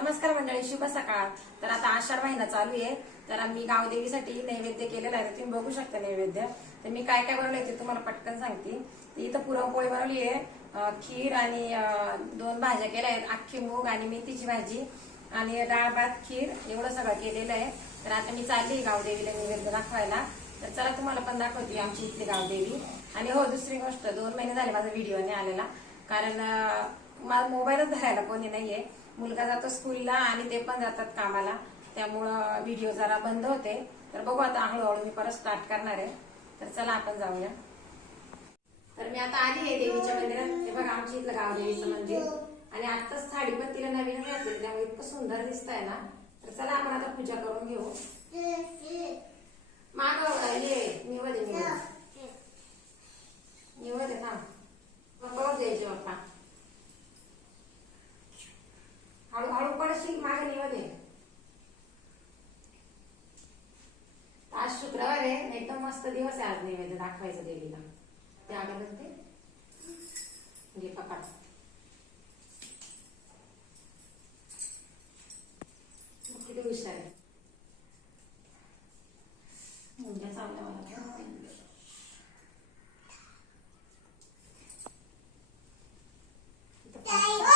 नमस्कार मंडळी शुभ सकाळ. तर आता आषाढ महिना चालू आहे. तर आम्ही गावदेवीसाठी नैवेद्य केलेला आहे. तर तुम्ही बघू शकता नैवेद्य. तर मी काय काय बनवलंय ते तुम्हाला पटकन सांगते. इथं पुरणपोळी बनवली आहे. खीर आणि दोन भाज्या केल्या आहेत. अख्खी मूग आणि मेथीची भाजी आणि डाळ भात खीर एवढं सगळं केलेलं आहे. तर आता मी चालली गावदेवीला नैवेद्य दाखवायला. तर चला तुम्हाला पण दाखवते आमची इथली गावदेवी. आणि हो दुसरी गोष्ट दोन महिने झाले माझा व्हिडिओ नाही आलेला. कारण मला मोबाईलच धरायला कोणी नाहीये. मुलगा जातो स्कूलला आणि ते पण जातात कामाला. त्यामुळं व्हिडिओ जरा बंद होते. तर बघू आता हळूहळू मी परत स्टार्ट करणार आहे. तर चला आपण जाऊया. तर मी आता आली आहे देवीच्या मंदिरात. हे बघा आमच्या इथलं गाव देवीचं मंदिर. आणि आताच साडी पण तिला नवीन घातली त्यामुळे इतकं सुंदर दिसत आहे ना. तर चला आपण आता पूजा करून घेऊ. माग हे निवड आहे, निवड निवड आहे ना बाप्पा द्यायचे बाप्पा हळूहळू पडशील मागे आज शुक्रवार आहे एकदम मस्त दिवस आहे आज नैवेद्य दाखवायचं देवीला. ते अगरबत्ती घे म्हणजे पकड. किती हुशार आहे. मुंग्या चावल्या मला इथं पाच-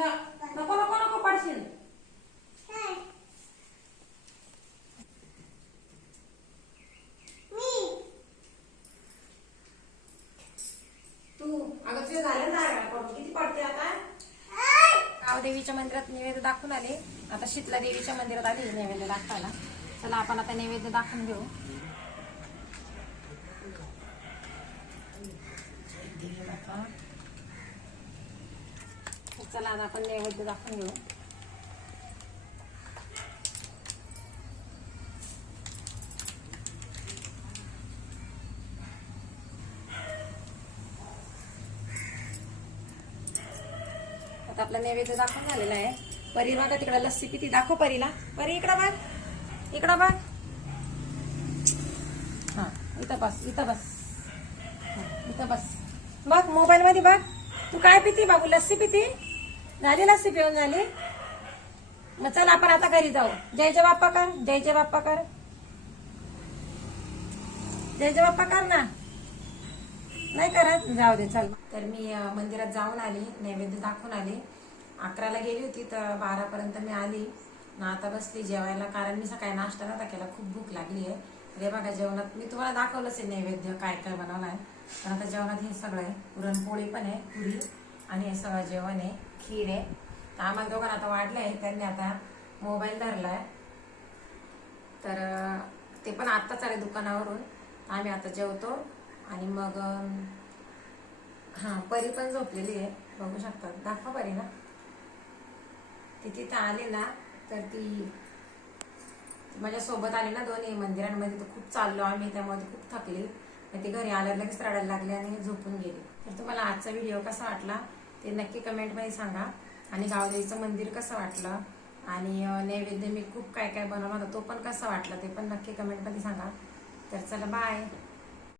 नको नको नको पडशील? तू अगं झालं पडून किती पडते आता? गावदेवीच्या मंदिरात नैवेद्य दाखवून आले. आता शीतला देवीच्या मंदिरात आली नैवेद्य दाखवायला. चला आपण आता नैवेद्य दाखवून घेऊ. देवीमाता. चला आता आपण नैवेद्य दाखवून घेऊ. आता आपला नैवेद्य दाखवून झालेला आहे. परी बघा तिकडे लस्सी पिती. दाखव परीला. परी इकडं बघ. इकडं बघ. हा इथं बस इथं बस. इथं बस. बघ मोबाईल मध्ये बघ. तू काय पिती बाबू? लस्सी पिती? झाली लस्सी पिऊन झाली? मग चल आपण आता घरी जाऊ. जय जय बाप्पा कर जय जय बाप्पा कर. जय जय बाप्पा कर ना. नाही करत? जाऊ दे चल. तर मी मंदिरात जाऊन आली नैवेद्य दाखवून आले. अकराला गेली होती तर बारापर्यंत मी आली. ना आता बसली जेवायला कारण मी सकाळी नाश्ता नव्हता केला खूप भूक लागली आहे. रे बघा जेवणात मी तुम्हाला दाखवलंच आहे नैवेद्य काय काय बनवलं आहे पण आता जेवणात हे सगळं आहे. पुरणपोळी पण आहे पुरी आणि हे सगळं जेवण आहे. खीर आहे. तर आम्हाला दोघांना आता वाढलं आहे त्यांनी आता मोबाईल धरला आहे तर ते पण आत्ताच आले दुकानावरून. आम्ही आता जेवतो आणि मग हां हा परी पण झोपलेली आहे. बघू शकतात. दाखवा परी ना. ती तिथं आली ना तर ती माझ्यासोबत माझ्या सोबत आली ना दोन्ही मंदिरांमध्ये. तर खूप चाललो आम्ही त्यामध्ये खूप थकली. मग ती घरी आल्यावर लगेच रडायला लागली आणि झोपून गेली. तर तुम्हाला आजचा व्हिडिओ कसा वाटला? ते नक्की कमेंटमध्ये सांगा. आणि गावदेवीचं मंदिर कसं वाटलं? आणि नैवेद्य मी खूप काय काय बनवला होता तो पण कसा वाटला ते पण नक्की कमेंटमध्ये सांगा. तर चला बाय